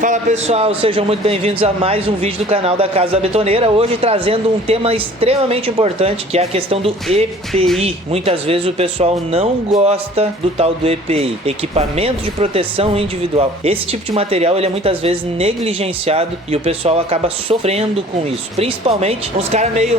Fala pessoal, sejam muito bem-vindos a mais um vídeo do canal da Casa da Betoneira. Hoje trazendo um tema extremamente importante, que é a questão do EPI. Muitas vezes o pessoal não gosta do tal do EPI, equipamento de proteção individual. Esse tipo de material ele é muitas vezes negligenciado e o pessoal acaba sofrendo com isso. Principalmente os caras meio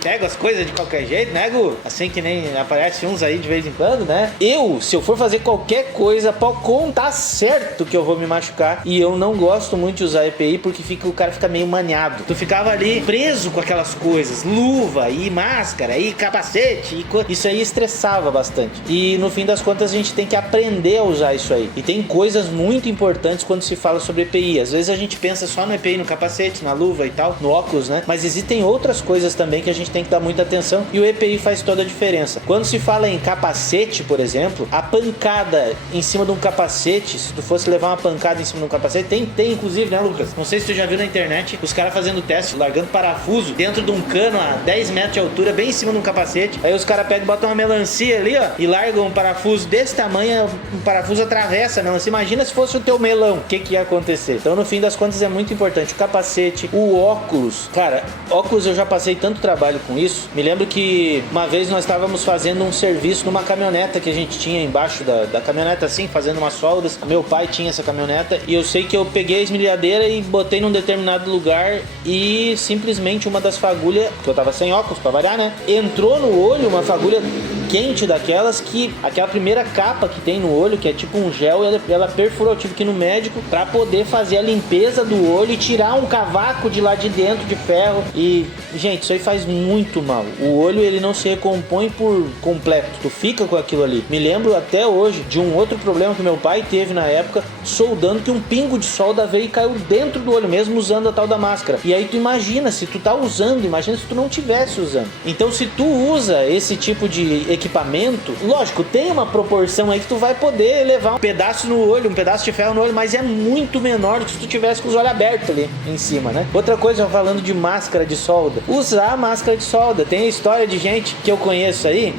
pegam as coisas de qualquer jeito, né, Gu? Assim que nem aparece uns aí de vez em quando, né? Se eu for fazer qualquer coisa, pode contar certo que eu vou me machucar, e eu não gosto muito de usar EPI porque o cara fica meio maniado. Tu ficava ali preso com aquelas coisas, luva e máscara e capacete, isso aí estressava bastante. E no fim das contas a gente tem que aprender a usar isso aí. E tem coisas muito importantes quando se fala sobre EPI. Às vezes a gente pensa só no EPI, no capacete, na luva e tal, no óculos, né? Mas existem outras coisas também que a gente tem que dar muita atenção e o EPI faz toda a diferença. Quando se fala em capacete, por exemplo, a pancada em cima de um capacete, se tu fosse levar uma pancada em cima do capacete, tem inclusive, né, Lucas? Não sei se tu já viu na internet os caras fazendo teste, largando parafuso dentro de um cano a 10 metros de altura, bem em cima de um capacete. Aí os caras pegam e botam uma melancia ali, ó, e largam um parafuso desse tamanho, um parafuso atravessa a melancia. Imagina se fosse o teu melão, o que ia acontecer? Então, no fim das contas, é muito importante o capacete, o óculos. Cara, óculos eu já passei tanto trabalho com isso. Me lembro que uma vez nós estávamos fazendo um serviço numa caminhoneta que a gente tinha embaixo da caminhoneta, assim, fazendo umas soldas. Meu pai tinha essa caminhoneta e eu sei que eu peguei a esmerilhadeira e botei num determinado lugar e simplesmente uma das fagulhas, que eu tava sem óculos pra variar, né, entrou no olho, uma fagulha quente daquelas, que aquela primeira capa que tem no olho, que é tipo um gel, ela perfurou. Eu tive que ir no médico pra poder fazer a limpeza do olho e tirar um cavaco de lá de dentro de ferro. E, gente, isso aí faz muito mal. O olho, ele não se recompõe por completo, tu fica com aquilo ali. Me lembro até hoje de um outro problema que meu pai teve na época, soldando, que um pingo de solda veio e caiu dentro do olho, mesmo usando a tal da máscara. E aí tu imagina, se tu tá usando, imagina se tu não tivesse usando. Então, se tu usa esse tipo de equipamento, lógico, tem uma proporção aí que tu vai poder levar um pedaço no olho, um pedaço de ferro no olho, mas é muito menor do que se tu tivesse com os olhos abertos ali em cima, né? Outra coisa, falando de máscara de solda, usar máscara de solda. Tem a história de gente que eu conheço aí,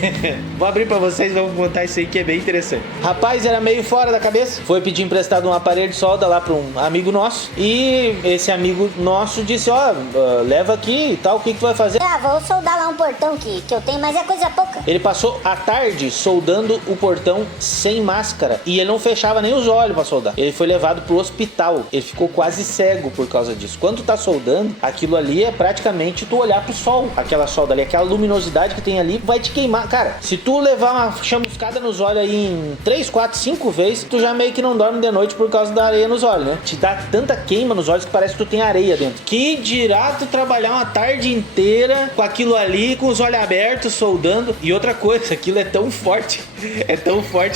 vou abrir pra vocês, vou contar isso aí que é bem interessante. Rapaz era meio fora da cabeça, foi pedir emprestado um aparelho de solda lá pra um amigo nosso, e esse amigo nosso disse, leva aqui e tal, o que tu vai fazer? Vou soldar lá um portão que eu tenho, mas é coisa pouca. Ele passou a tarde soldando o portão sem máscara e ele não fechava nem os olhos pra soldar. Ele foi levado pro hospital, ele ficou quase cego por causa disso. Quando tu tá soldando, aquilo ali é praticamente tu olhar pro sol. Aquela solda ali, aquela luminosidade que tem ali vai te queimar. Cara, se tu levar uma chamuscada nos olhos aí em 3, 4, 5 vezes, tu já meio que não dorme de noite por causa da areia nos olhos, né? Te dá tanta queima nos olhos que parece que tu tem areia dentro. Que dirá tu trabalhar uma tarde inteira com aquilo ali, com os olhos abertos, soldando. E outra coisa, aquilo é tão forte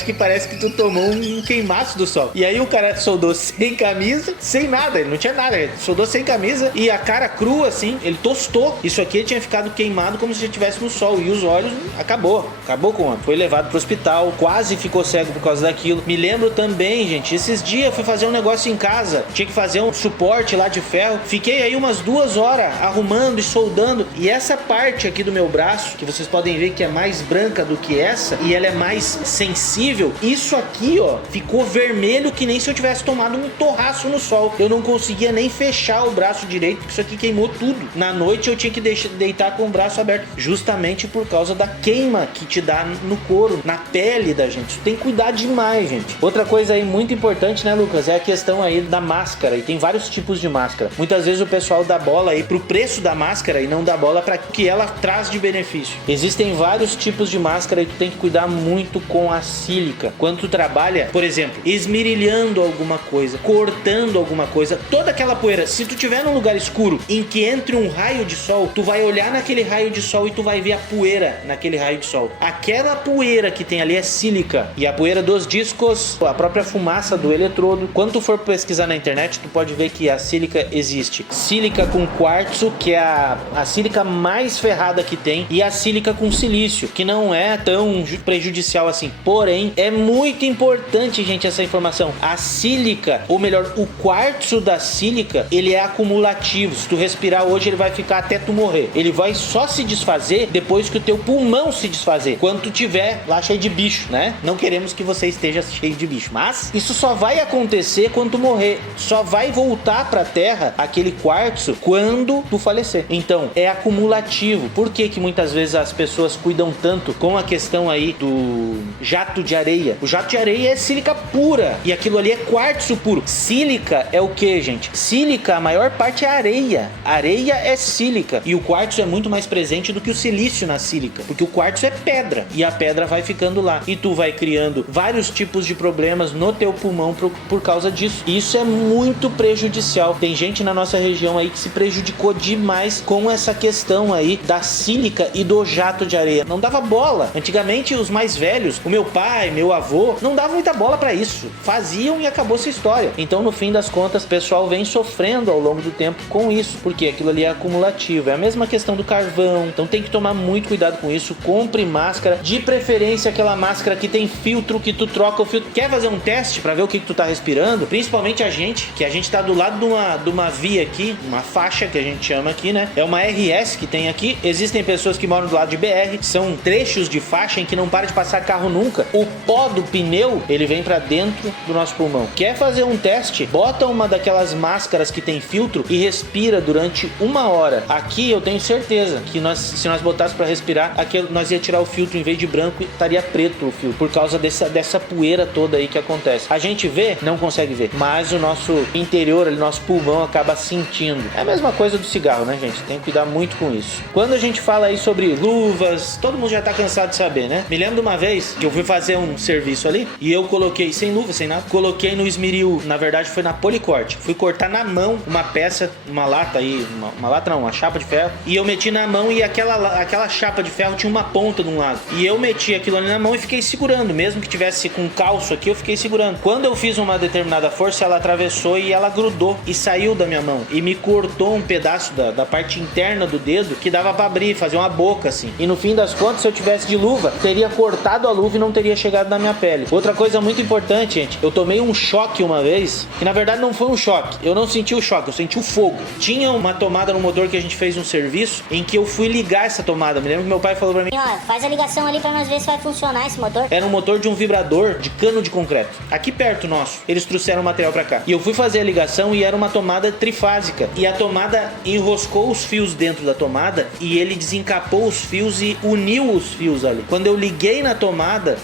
que parece que tu tomou um queimaço do sol. E aí o cara soldou sem camisa, sem nada, ele não tinha nada, ele soldou sem camisa e a cara crua assim, ele tostou. Isso aqui ele tinha ficado queimado como se ele estivesse no sol, e os olhos acabou com o homem. Foi levado pro hospital, quase ficou cego por causa daquilo. Me lembro também, gente, esses dias eu fui fazer um negócio em casa, tinha que fazer um suporte lá de ferro, fiquei aí umas 2 horas arrumando e soldando, e essa parte aqui do meu braço, que vocês podem ver que é mais branca do que essa, e ela é mais sensível, isso aqui, ó, ficou vermelho que nem se eu tivesse tomado um torraço no sol. Eu não conseguia nem fechar o braço direito, porque isso aqui queimou tudo. Na noite eu tinha que deitar com o braço aberto, justamente por causa da queima que te dá no couro, na pele da gente. Isso tem que cuidar demais, gente. Outra coisa aí muito importante, né, Lucas, é a questão aí da máscara, e tem vários tipos de máscara. Muitas vezes o pessoal dá bola aí pro preço da máscara e não dá bola para o que ela traz de benefício. Existem vários tipos de máscara e tu tem que cuidar muito com a sílica. Quando tu trabalha, por exemplo, esmerilhando alguma coisa, cortando alguma coisa, toda aquela poeira, se tu tiver num lugar escuro em que entre um raio de sol, tu vai olhar naquele raio de sol e tu vai ver a poeira naquele raio de sol. Aquela poeira que tem ali é sílica, e a poeira dos discos, a própria fumaça do eletrodo. Quando tu for pesquisar na internet, tu pode ver que a sílica existe. Sílica com quartzo, que é a sílica mais ferrada que tem, e a sílica com silício, que não é tão prejudicial assim. Porém, é muito importante, gente, essa informação. A sílica, ou melhor, o quartzo da sílica, ele é acumulativo. Se tu respirar hoje, ele vai ficar até tu morrer. Ele vai só se desfazer depois que o teu pulmão se desfazer. Quando tu tiver lá cheio de bicho, né? Não queremos que você esteja cheio de bicho, mas isso só vai acontecer quando tu morrer. Só vai voltar pra terra aquele quartzo quando tu falecer. Então, é acumulativo. Por que que muitas vezes as pessoas cuidam tanto com a questão aí do jato de areia? O jato de areia é sílica pura e aquilo ali é quartzo puro. Sílica é o que, gente? Sílica, a maior parte é areia. Areia é sílica e o quartzo é muito mais presente do que o silício na sílica, porque o quartzo é pedra e a pedra vai ficando lá e tu vai criando vários tipos de problemas no teu pulmão por causa disso. E isso é muito prejudicial. Tem gente na nossa região aí que se prejudicou demais com essa questão aí da sílica e do jato de areia. Não dava bola. Antigamente os mais velhos, o meu pai, meu avô, não davam muita bola pra isso. Faziam e acabou essa história. Então no fim das contas o pessoal vem sofrendo ao longo do tempo com isso, porque aquilo ali é acumulativo. É a mesma questão do carvão. Então tem que tomar muito cuidado com isso. Compre máscara, de preferência aquela máscara que tem filtro, que tu troca o filtro. Quer fazer um teste pra ver o que tu tá respirando? Principalmente a gente, que a gente tá do lado de uma via aqui, uma faixa que a gente chama aqui, né? É uma RS que tem aqui. Existem pessoas que moram do lado de BR, são trechos de faixa em que não para de passar carro nunca. O pó do pneu, ele vem pra dentro do nosso pulmão. Quer fazer um teste? Bota uma daquelas máscaras que tem filtro e respira durante 1 hora. Aqui eu tenho certeza que se nós botássemos pra respirar, aqui nós ia tirar o filtro, em vez de branco, estaria preto o filtro, por causa dessa poeira toda aí que acontece. A gente vê, não consegue ver, mas o nosso interior, ali, nosso pulmão acaba sentindo. É a mesma coisa do cigarro, né, gente? Tem que cuidar muito com isso. Quando a gente fala aí sobre luvas, todo mundo já tá cansado de saber, né? Me lembro de uma vez que eu fui fazer um serviço ali e eu coloquei, sem luva, sem nada, coloquei no esmeril, na verdade foi na policorte. Fui cortar na mão uma peça, uma lata aí, uma lata não, uma chapa de ferro, e eu meti na mão e aquela chapa de ferro tinha uma ponta de um lado. E eu meti aquilo ali na mão e fiquei segurando, mesmo que tivesse com calço aqui, eu fiquei segurando. Quando eu fiz uma determinada força, ela atravessou e ela grudou e saiu da minha mão e me cortou um pedaço da parte interna do dedo que dava pra abrir, fazer uma boca assim. E no fim das contas, se eu tivesse de luva, teria cortado a luva e não teria chegado na minha pele. Outra coisa muito importante, gente, eu tomei um choque uma vez, que na verdade não foi um choque. Eu não senti o choque, eu senti o fogo. Tinha uma tomada no motor que a gente fez um serviço em que eu fui ligar essa tomada. Me lembro que meu pai falou pra mim: ó, faz a ligação ali pra nós ver se vai funcionar esse motor. Era um motor de um vibrador de cano de concreto. Aqui perto nosso. Eles trouxeram o material pra cá. E eu fui fazer a ligação e era uma tomada trifásica. E a tomada enroscou os fios dentro da tomada e ele desencapou os fios e uniu os fios ali. Quando eu liguei na tomada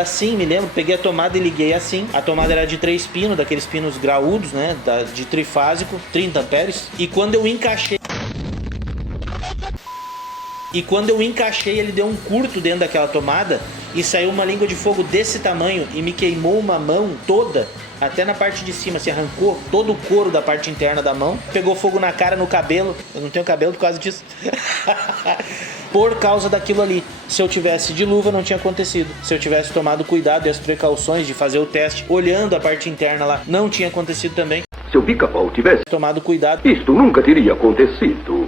assim, me lembro, peguei a tomada e liguei assim. A tomada era de 3 pinos, daqueles pinos graúdos, né? De trifásico, 30 amperes. E quando eu encaixei, ele deu um curto dentro daquela tomada e saiu uma língua de fogo desse tamanho e me queimou uma mão toda, até na parte de cima, se arrancou todo o couro da parte interna da mão, pegou fogo na cara, no cabelo. Eu não tenho cabelo por causa disso. Por causa daquilo ali. Se eu tivesse de luva, não tinha acontecido. Se eu tivesse tomado cuidado e as precauções de fazer o teste olhando a parte interna lá, não tinha acontecido também. Se o Pica-Pau tivesse tomado cuidado, isto nunca teria acontecido.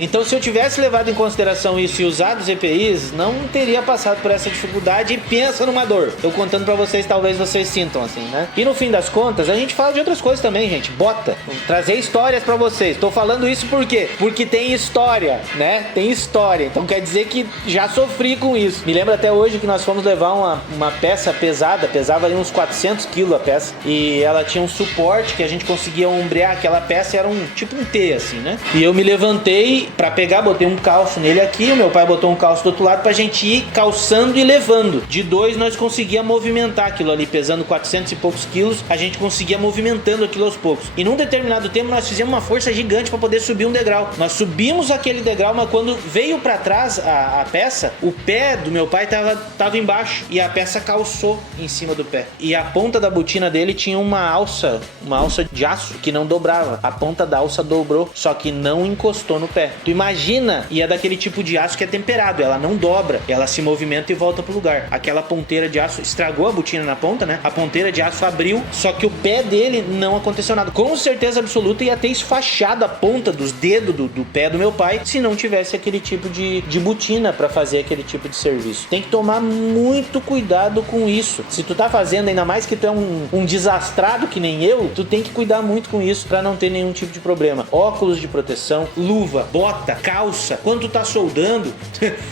Então, se eu tivesse levado em consideração isso e usado os EPIs, não teria passado por essa dificuldade. E pensa numa dor. Eu contando pra vocês, talvez vocês sintam assim, né? E no fim das contas, a gente fala de outras coisas também, gente. Bota. Vou trazer histórias pra vocês. Tô falando isso por quê? Porque tem história, né? Tem história. Então quer dizer que já sofri com isso. Me lembro até hoje que nós fomos levar uma peça pesada. Pesava ali uns 400 quilos a peça. E ela tinha um suporte que a gente conseguia ombrear aquela peça. Era tipo um T, assim, né? E eu me levantei pra pegar, botei um calço nele aqui, o meu pai botou um calço do outro lado pra gente ir calçando e levando. De 2 nós conseguia movimentar aquilo ali, pesando 400 e poucos quilos, a gente conseguia movimentando aquilo aos poucos. E num determinado tempo nós fizemos uma força gigante pra poder subir um degrau. Nós subimos aquele degrau, mas quando veio pra trás a peça, o pé do meu pai tava embaixo e a peça calçou em cima do pé. E a ponta da botina dele tinha uma alça de aço que não dobrava. A ponta da alça dobrou, só que não encostou no pé. Tu imagina, e é daquele tipo de aço que é temperado, ela não dobra, ela se movimenta e volta pro lugar. Aquela ponteira de aço estragou a botina na ponta, né? A ponteira de aço abriu, só que o pé dele não aconteceu nada. Com certeza absoluta ia ter esfachado a ponta dos dedos do pé do meu pai se não tivesse aquele tipo de botina pra fazer aquele tipo de serviço. Tem que tomar muito cuidado com isso. Se tu tá fazendo, ainda mais que tu é um desastrado que nem eu, tu tem que cuidar muito com isso pra não ter nenhum tipo de problema. Óculos de proteção, luva, bota bota, calça, quando tu tá soldando.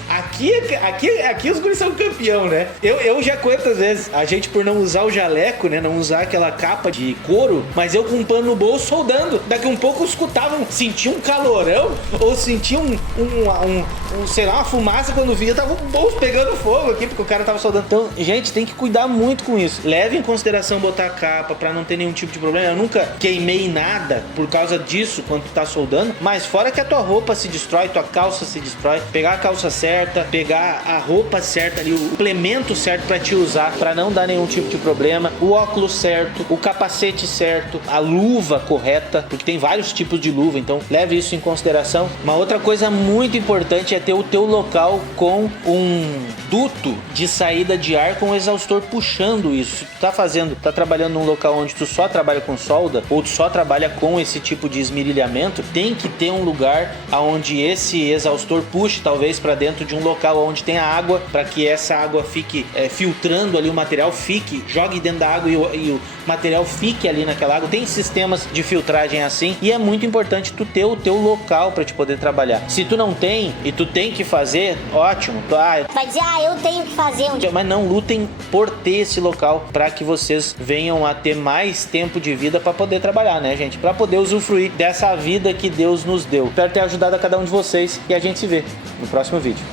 Aqui os guris são campeão, né? Eu já quantas vezes, a gente por não usar o jaleco, né? Não usar aquela capa de couro, mas eu com um pano no bolso soldando. Daqui um pouco escutavam, sentiam um calorão, ou sentiam sei lá, uma fumaça quando via, tava o bolso pegando fogo aqui, porque o cara tava soldando. Então, gente, tem que cuidar muito com isso. Leve em consideração botar a capa pra não ter nenhum tipo de problema. Eu nunca queimei nada por causa disso quando tu tá soldando, mas fora que a tua roupa se destrói, tua calça se destrói, pegar a calça certa, pegar a roupa certa ali, o implemento certo pra te usar, pra não dar nenhum tipo de problema, o óculos certo, o capacete certo, a luva correta, porque tem vários tipos de luva, então leve isso em consideração. Uma outra coisa muito importante é ter o teu local com um duto de saída de ar com o exaustor puxando isso. Se tu tá trabalhando num local onde tu só trabalha com solda, ou tu só trabalha com esse tipo de esmerilhamento, tem que ter um lugar onde esse exaustor puxe talvez para dentro de um local onde tem a água, para que essa água fique filtrando ali o material, jogue dentro da água e o material fique ali naquela água. Tem sistemas de filtragem assim, e é muito importante tu ter o teu local para te poder trabalhar. Se tu não tem e tu tem que fazer, ótimo. Vai dizer, eu tenho que fazer um dia. Mas não lutem por ter esse local para que vocês venham a ter mais tempo de vida para poder trabalhar, né, gente? Para poder usufruir dessa vida que Deus nos deu. Espero ter ajudado a cada um de vocês e a gente se vê no próximo vídeo.